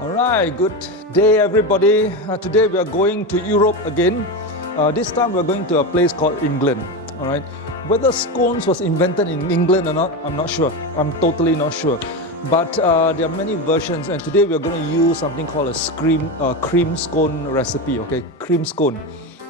Alright, good day everybody. Today we are going to Europe again. This time we're going to a place called England. Alright, whether scones was invented in England or not, I'm not sure. I'm totally not sure. But there are many versions, and today we're going to use something called a cream scone recipe. Okay, cream scone.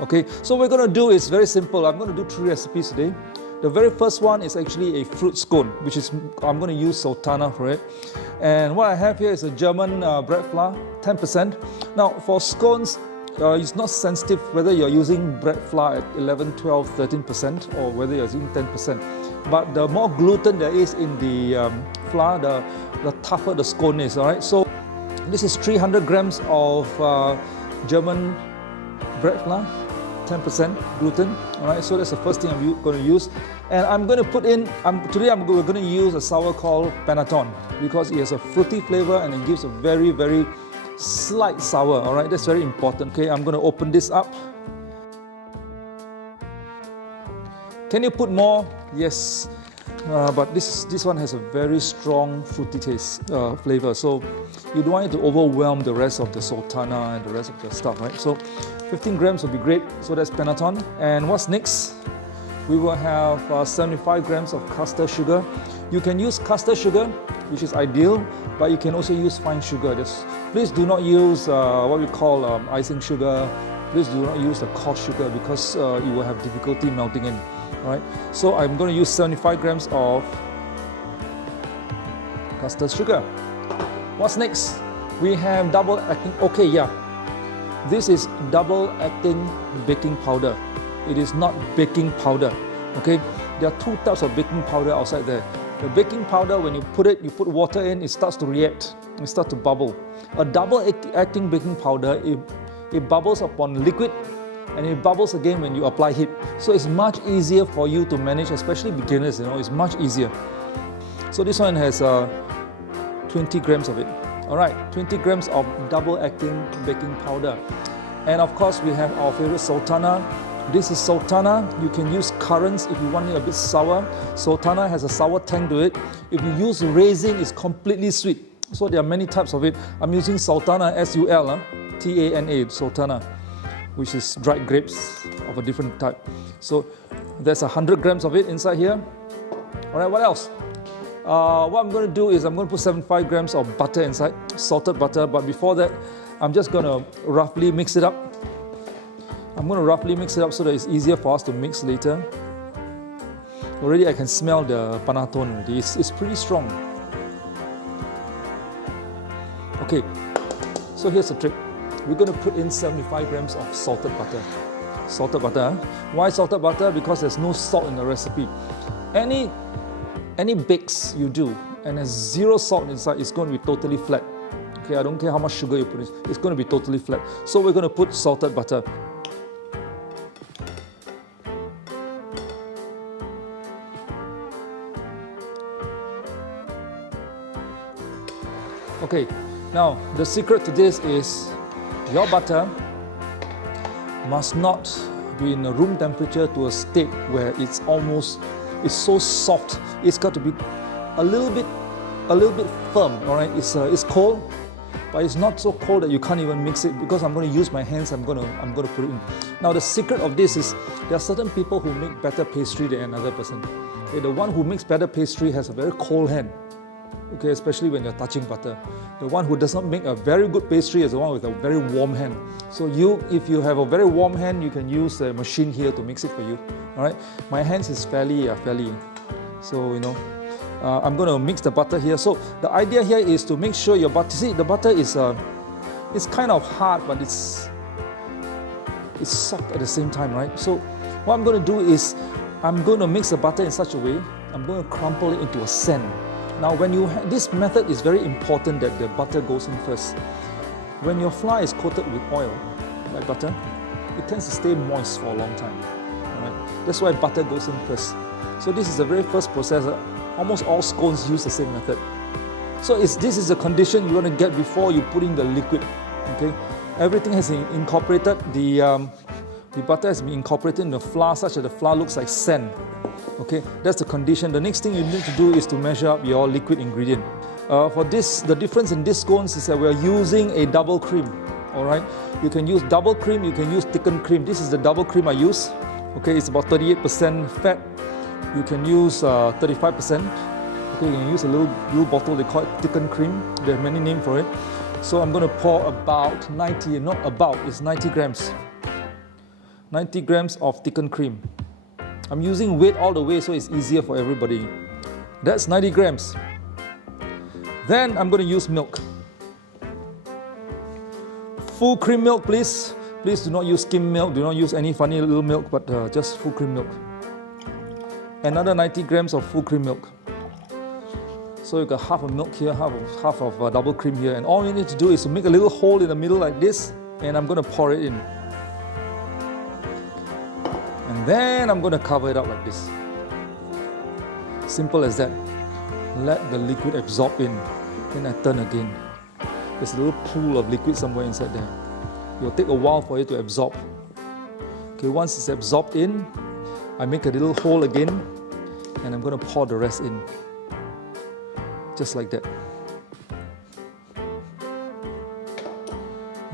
Okay, so what we're going to do is very simple. I'm going to do 3 recipes today. The very first one is actually a fruit scone, which is, I'm going to use Sultana for it. And what I have here is a German bread flour, 10%. Now for scones, it's not sensitive whether you're using bread flour at 11, 12, 13% or whether you're using 10%. But the more gluten there is in the flour, the tougher the scone is, alright? So this is 300 grams of German bread flour. 10% gluten, alright, so that's the first thing I'm going to use. And I'm going to put in, today we're going to use a sour called Panettone because it has a fruity flavor and it gives a very, very slight sour, alright, that's very important. Okay, I'm going to open this up. Can you put more? Yes, but this one has a very strong fruity taste, flavor, so you don't want it to overwhelm the rest of the Sultana and the rest of the stuff, right? So 15 grams would be great, so that's Panettone. And what's next? We will have 75 grams of custard sugar. You can use custard sugar, which is ideal, but you can also use fine sugar. Please do not use what we call icing sugar. Please do not use the coarse sugar because you will have difficulty melting in. All right, so I'm going to use 75 grams of custard sugar. What's next? We have double acting. Okay, yeah. This is double acting baking powder. It is not baking powder. Okay, there are 2 types of baking powder outside there. The baking powder, when you put water in, it starts to react, it starts to bubble. A double acting baking powder, it bubbles upon liquid and it bubbles again when you apply heat. So it's much easier for you to manage, especially beginners, it's much easier. So this one has 20 grams of it. Alright, 20 grams of double acting baking powder. And of course we have our favorite Sultana. This is Sultana. You can use currants if you want it a bit sour. Sultana has a sour tang to it. If you use raisin, it's completely sweet. So there are many types of it. I'm using Sultana, S-U-L-T-A-N-A, Sultana, which is dried grapes of a different type. So there's 100 grams of it inside here. Alright, what else? What I'm going to do is I'm going to put 75 grams of butter inside, salted butter, but before that, I'm just going to roughly mix it up. I'm going to roughly mix it up so that it's easier for us to mix later. Already I can smell the Panettone already. It's pretty strong. Okay, so here's the trick. We're going to put in 75 grams of salted butter. Salted butter. Why salted butter? Because there's no salt in the recipe. Any bakes you do and there's 0 salt inside, it's going to be totally flat. Okay, I don't care how much sugar you put in, it's going to be totally flat. So we're going to put salted butter. Okay, now the secret to this is your butter must not be in a room temperature to a state where it's so soft. It's got to be a little bit firm. All right, it's cold, but it's not so cold that you can't even mix it. Because I'm going to use my hands, I'm going to put it in. Now the secret of this is there are certain people who make better pastry than another person. Okay, the one who makes better pastry has a very cold hand. Okay, especially when you're touching butter. The one who does not make a very good pastry is the one with a very warm hand. So if you have a very warm hand, you can use the machine here to mix it for you. All right, my hands is fairly. So I'm going to mix the butter here. So the idea here is to make sure your butter. See, the butter is it's kind of hard, but it's soft at the same time, right? So what I'm going to do is I'm going to mix the butter in such a way. I'm going to crumple it into a sand. Now, this method is very important that the butter goes in first. When your flour is coated with oil, like butter, it tends to stay moist for a long time. All right? That's why butter goes in first. So this is the very first process. Almost all scones use the same method. So this is the condition you want to get before you put in the liquid. Okay, everything has been incorporated. The butter has been incorporated in the flour such that the flour looks like sand. Okay, that's the condition. The next thing you need to do is to measure up your liquid ingredient. For this, the difference in these scones is that we're using a double cream. All right, you can use double cream, you can use thickened cream. This is the double cream I use. Okay, it's about 38% fat. You can use 35%. Okay, you can use a little bottle, they call it thickened cream. There are many names for it. So I'm going to pour about 90, not about, it's 90 grams. 90 grams of thickened cream. I'm using weight all the way so it's easier for everybody. That's 90 grams. Then I'm going to use milk. Full cream milk, please. Please do not use skim milk, do not use any funny little milk, but just full cream milk. Another 90 grams of full cream milk. So you got half of milk here, half of double cream here, and all you need to do is to make a little hole in the middle like this, and I'm going to pour it in. And then I'm going to cover it up like this. Simple as that. Let the liquid absorb in. Then I turn again. There's a little pool of liquid somewhere inside there. It'll take a while for it to absorb. Okay, once it's absorbed in, I make a little hole again, and I'm going to pour the rest in. Just like that.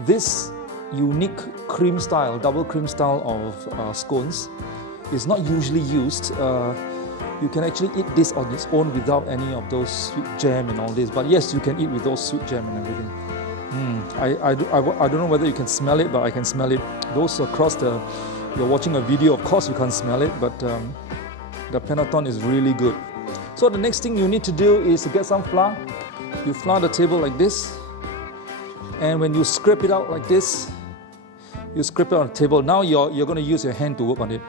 This unique cream style, double cream style of scones is not usually used. You can actually eat this on its own without any of those sweet jam and all this. But yes, you can eat with those sweet jam and everything. I don't know whether you can smell it, but I can smell it. Those across you're watching a video, of course you can't smell it, but the Panettone is really good. So the next thing you need to do is to get some flour. You flour the table like this, and when you scrape it out like this, you scrape it on the table. Now you're going to use your hand to work on it.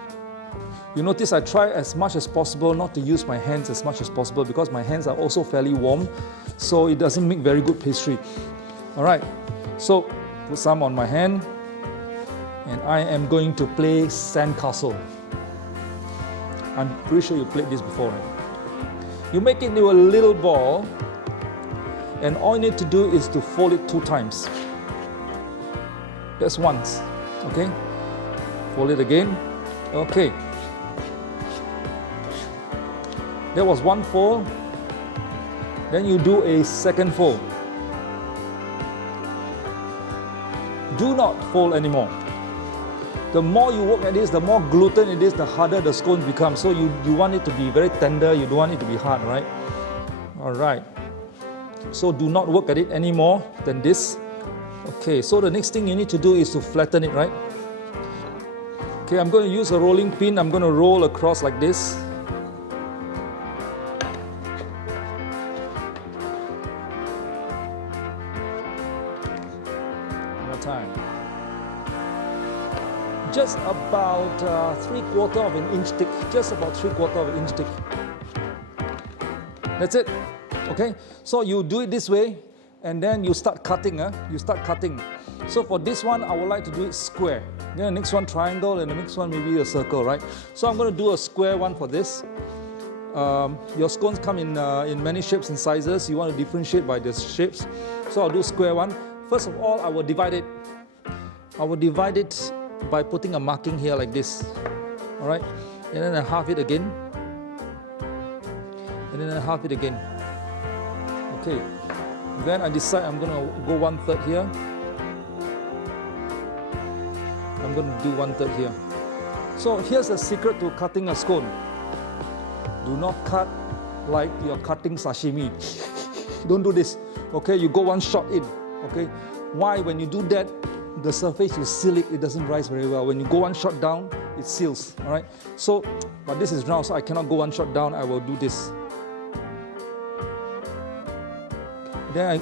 You notice I try as much as possible not to use my hands as much as possible because my hands are also fairly warm, so it doesn't make very good pastry. All right, so put some on my hand, and I am going to play sandcastle. I'm pretty sure you played this before, right? You make it into a little ball, and all you need to do is to fold it 2 times. That's once, okay? Fold it again, okay. That was one fold. Then you do a second fold. Do not fold anymore. The more you work at this, the more gluten it is, the harder the scones become. So you want it to be very tender, you don't want it to be hard, right? All right. So do not work at it any more than this. Okay, so the next thing you need to do is to flatten it, right? Okay, I'm going to use a rolling pin. I'm going to roll across like this. One more time. Just about 3/4 of an inch thick. Just about 3/4 of an inch thick. That's it. Okay, so you do it this way, and then you start cutting. You start cutting. So for this one, I would like to do it square. Then the next one triangle, and the next one maybe a circle, right? So I'm going to do a square one for this. Your scones come in many shapes and sizes. You want to differentiate by the shapes. So I'll do square one. First of all, I will divide it. I will divide it by putting a marking here like this. All right, and then I half it again. And then I half it again. Okay, then I decide I'm going to go 1/3 here. I'm going to do 1/3 here. So here's the secret to cutting a scone. Do not cut like you're cutting sashimi. Don't do this. Okay, you go one shot in. Okay, why? When you do that, the surface you seal it, it doesn't rise very well. When you go one shot down, it seals. All right. So, but this is round, so I cannot go one shot down. I will do this. Then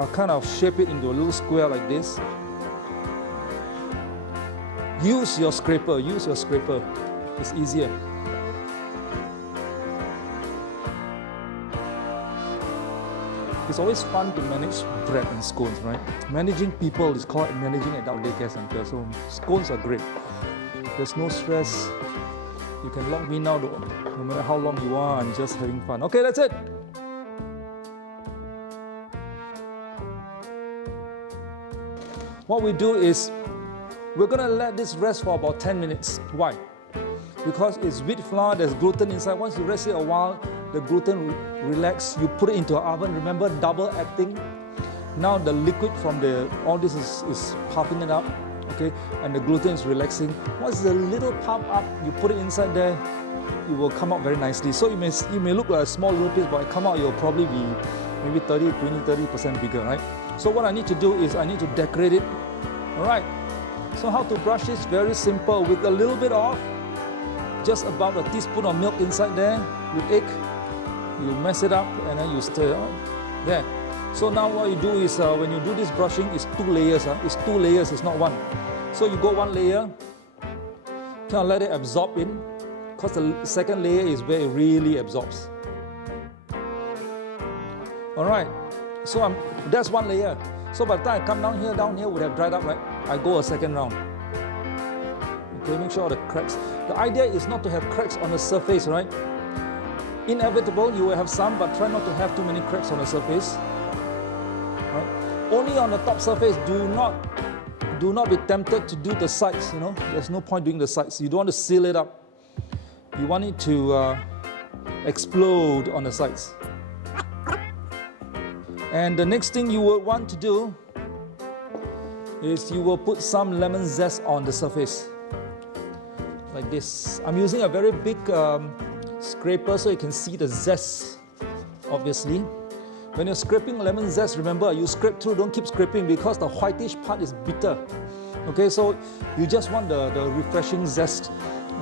I'll kind of shape it into a little square like this. Use your scraper. Use your scraper. It's easier. It's always fun to manage bread and scones, right? Managing people is called managing adult daycare center. So scones are great. There's no stress. You can lock me now, no matter how long you are. I'm just having fun. Okay, that's it. What we do is we're gonna let this rest for about 10 minutes. Why? Because it's wheat flour, there's gluten inside. Once you rest it a while, the gluten relax, you put it into an oven. Remember, double acting. Now the liquid from all this is puffing it up, okay, and the gluten is relaxing. Once the little puff up, you put it inside there, it will come out very nicely. So it may look like a small little piece, but it come out, it will probably be maybe 30% bigger, right? So what I need to do is I need to decorate it. All right. So how to brush this? Very simple. With a little bit of, just about a teaspoon of milk inside there with egg. You mess it up and then you stir it out. There. So now what you do is when you do this brushing, it's 2 layers. It's 2 layers, it's not one. So you go 1 layer, kind of let it absorb in, because the second layer is where it really absorbs. All right, so that's 1 layer. So by the time I come down here would have dried up, right? I go a second round. Okay, make sure all the cracks. The idea is not to have cracks on the surface, right? Inevitable, you will have some, but try not to have too many cracks on the surface. Right? Only on the top surface. Do not be tempted to do the sides. You know, there's no point doing the sides. You don't want to seal it up. You want it to explode on the sides. And the next thing you will want to do is you will put some lemon zest on the surface, like this. I'm using a very big scraper so you can see the zest, obviously. When you're scraping lemon zest, remember, you scrape through, don't keep scraping because the whitish part is bitter. Okay, so you just want the refreshing zest.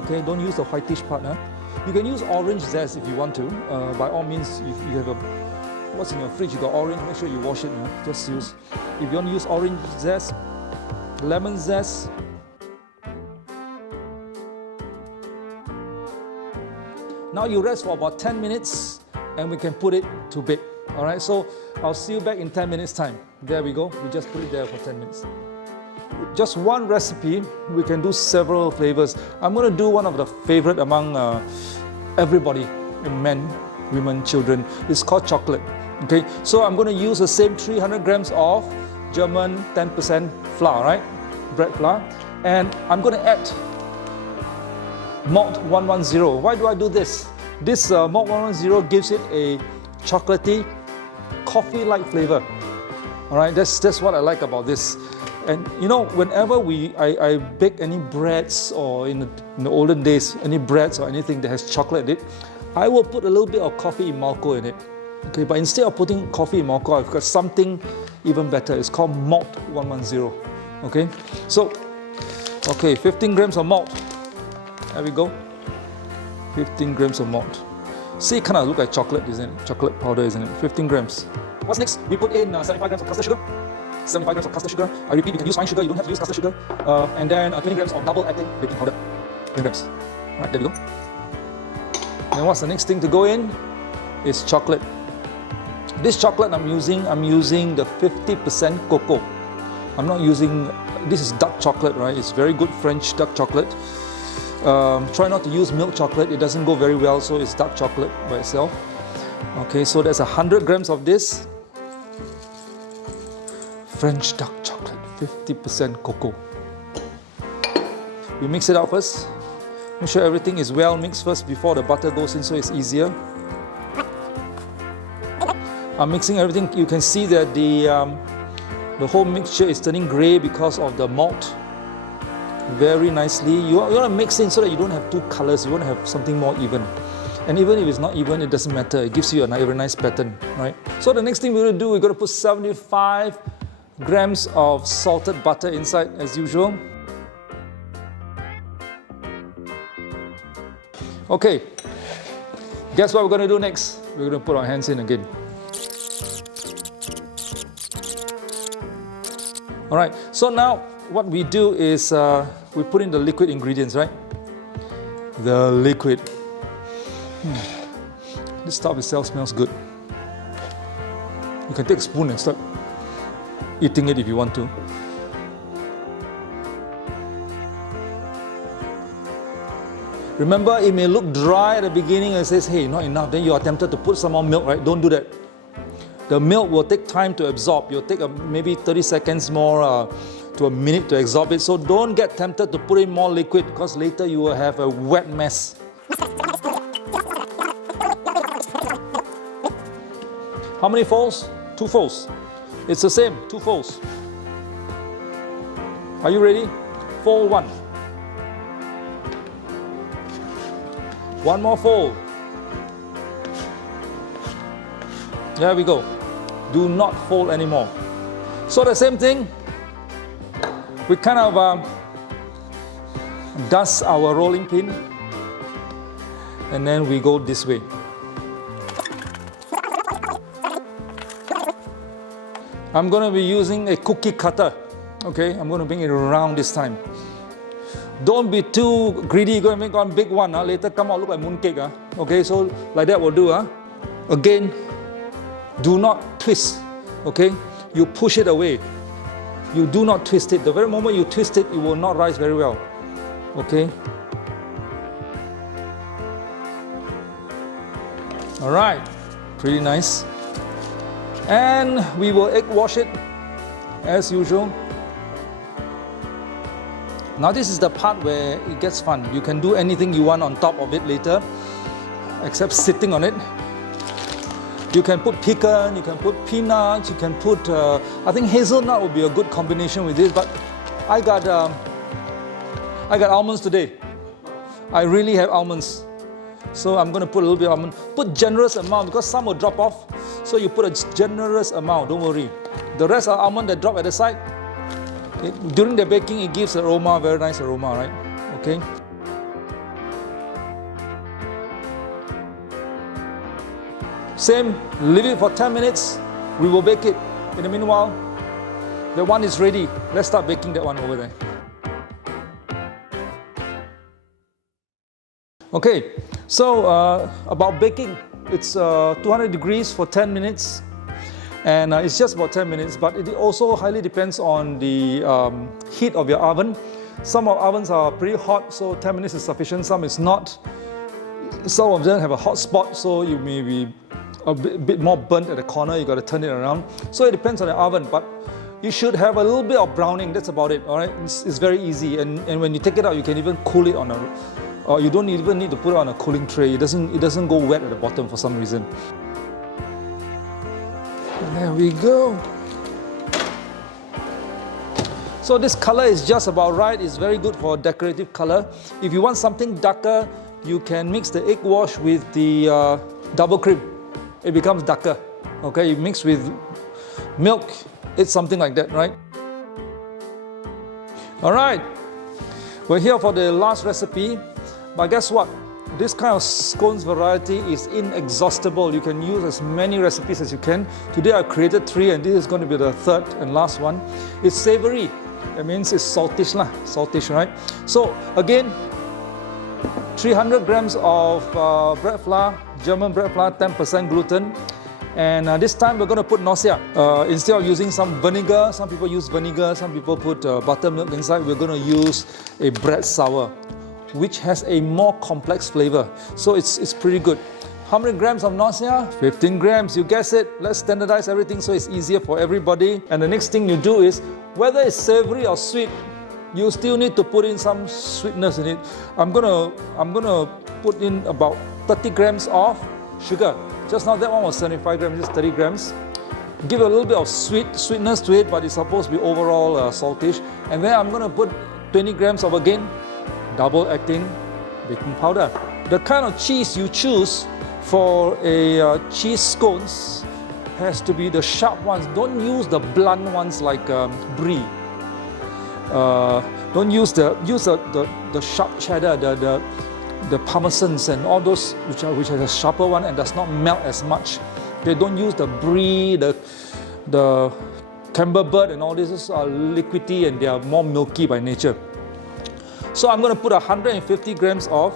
Okay, don't use the whitish part. Huh? You can use orange zest if you want to. By all means, if you have what's in your fridge, you got orange, make sure you wash it. Huh? Just use, if you want to use orange zest, lemon zest. Now you rest for about 10 minutes and we can put it to bake. All right, so I'll see you back in 10 minutes time. There we go, we just put it there for 10 minutes. Just one recipe, we can do several flavors. I'm going to do one of the favorite among everybody, men, women, children. It's called chocolate. Okay, so I'm going to use the same 300 grams of German 10% flour, right? Bread flour. And I'm going to add Malt 110. Why do I do this? This Malt 110 gives it a chocolatey, coffee-like flavor. All right, that's what I like about this. And you know, whenever I bake any breads, or in the olden days, any breads or anything that has chocolate in it, I will put a little bit of coffee Malco in it. Okay, but instead of putting coffee Malco, I've got something even better. It's called Malt 110. Okay, so 15 grams of malt. There we go. 15 grams of malt. See, it kind of look like chocolate, isn't it? Chocolate powder, isn't it? 15 grams. What's next? We put in 75 grams of custard sugar. 75 grams of custard sugar. I repeat, you can use fine sugar, you don't have to use custard sugar. And then 20 grams of double acting baking powder. 20 grams. Alright, there we go. And what's the next thing to go in? Is chocolate. This chocolate I'm using the 50% cocoa. I'm not using, this is dark chocolate, right? It's very good French dark chocolate. Try not to use milk chocolate, it doesn't go very well, so it's dark chocolate by itself. Okay, so there's 100 grams of this. French dark chocolate, 50% cocoa. We mix it out first. Make sure everything is well mixed first before the butter goes in, so it's easier. I'm mixing everything. You can see that the whole mixture is turning grey because of the malt. Very nicely. You want to mix in so that you don't have two colors. You want to have something more even. And even if it's not even, it doesn't matter. It gives you a very nice pattern, right? So the next thing we're going to do, we're going to put 75 grams of salted butter inside as usual. Okay, guess what we're going to do next? We're going to put our hands in again. All right, so now what we do is we put in the liquid ingredients, right? The liquid. This stuff itself smells good. You can take a spoon and start eating it if you want to. Remember, it may look dry at the beginning and says, hey, not enough. Then you are tempted to put some more milk, right? Don't do that. The milk will take time to absorb. You'll take maybe 30 seconds more to a minute to absorb it. So don't get tempted to put in more liquid because later you will have a wet mess. How many folds? 2 folds. It's the same, 2 folds. Are you ready? Fold 1. One more fold. There we go. Do not fold anymore. So the same thing, we kind of dust our rolling pin, and then we go this way. I'm going to be using a cookie cutter. Okay, I'm going to bring it around this time. Don't be too greedy. You're going to make one big one. Later come out look like mooncake. Okay, so like that will do. Again, do not twist. Okay, you push it away. You do not twist it. The very moment you twist it, it will not rise very well. Okay. All right, pretty nice. And we will egg wash it as usual. Now this is the part where it gets fun. You can do anything you want on top of it later, except sitting on it. You can put pecan, you can put peanuts, you can put, I think hazelnut would be a good combination with this, but I got almonds today. I really have almonds. So I'm going to put a little bit of almond. Put generous amount because some will drop off. So you put a generous amount, don't worry. The rest are almond that drop at the side. During the baking, it gives aroma, very nice aroma, right? Okay. Same, leave it for 10 minutes. We will bake it. In the meanwhile, the one is ready. Let's start baking that one over there. Okay, so about baking, it's 200 degrees for 10 minutes. And it's just about 10 minutes, but it also highly depends on the heat of your oven. Some of ovens are pretty hot, so 10 minutes is sufficient. Some is not. Some of them have a hot spot, so you may be a bit more burnt at the corner. You got to turn it around. So it depends on the oven, but you should have a little bit of browning. That's about it. All right, it's very easy. And when you take it out, you can even cool it on a. Or you don't even need to put it on a cooling tray. It doesn't go wet at the bottom for some reason. And there we go. So this color is just about right. It's very good for decorative color. If you want something darker, you can mix the egg wash with the double cream. It becomes darker. Okay, you mix with milk. It's something like that, right? All right. We're here for the last recipe. But guess what? This kind of scones variety is inexhaustible. You can use as many recipes as you can. Today I created 3 and this is going to be the 3rd and last one. It's savory. That means it's saltish, saltish, right? So again, 300 grams of bread flour, German bread flour, 10% gluten. And this time we're going to put Norcia. Instead of using some vinegar, some people use vinegar, some people put buttermilk inside, we're going to use a bread sour, which has a more complex flavor. So it's pretty good. How many grams of Norcia? 15 grams, you guess it. Let's standardize everything so it's easier for everybody. And the next thing you do is, whether it's savory or sweet, you still need to put in some sweetness in it. I'm gonna put in about 30 grams of sugar. Just now that one was 75 grams, just 30 grams. Give a little bit of sweetness to it, but it's supposed to be overall saltish. And then I'm gonna put 20 grams of, again, double acting baking powder. The kind of cheese you choose for a cheese scones has to be the sharp ones. Don't use the blunt ones like brie. Don't use the sharp cheddar, the parmesans and all those which has a sharper one and does not melt as much. They don't use the brie, the camembert and all this are liquidy and they are more milky by nature. So I'm going to put 150 grams of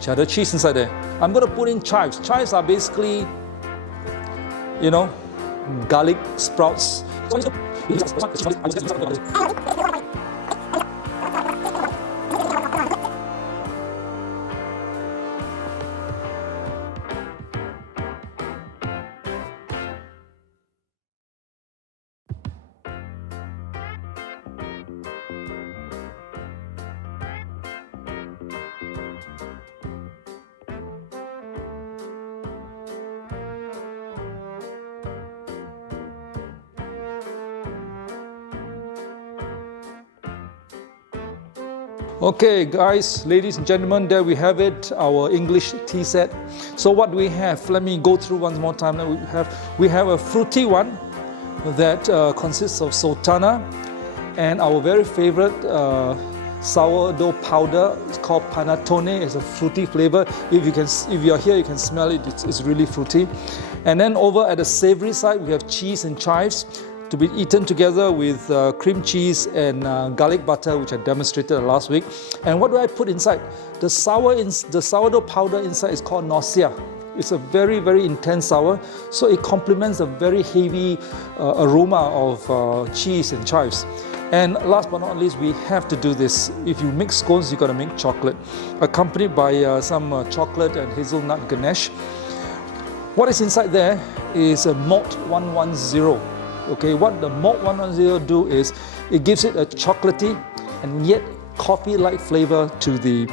cheddar cheese inside there. I'm going to put in chives. Chives are basically, you know, garlic sprouts. Okay guys, ladies and gentlemen, there we have it, our English tea set. So what do we have? Let me go through one more time. We have a fruity one that consists of Sultana and our very favorite sourdough powder. It's called Panettone. It's a fruity flavor. If you're here, you can smell it. It's really fruity. And then over at the savory side, we have cheese and chives to be eaten together with cream cheese and garlic butter, which I demonstrated last week. And what do I put inside? The sourdough powder inside is called Norcia. It's a very, very intense sour, so it complements a very heavy aroma of cheese and chives. And last but not least, we have to do this. If you make scones, you got to make chocolate, accompanied by some chocolate and hazelnut ganache. What is inside there is a Malt 110. Okay, what the Malt 110 do is it gives it a chocolatey and yet coffee-like flavor to the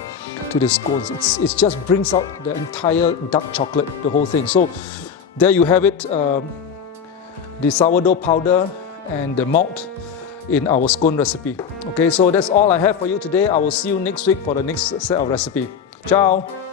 scones. It just brings out the entire dark chocolate, the whole thing. So there you have it, the sourdough powder and the malt in our scone recipe. Okay, so that's all I have for you today. I will see you next week for the next set of recipe. Ciao!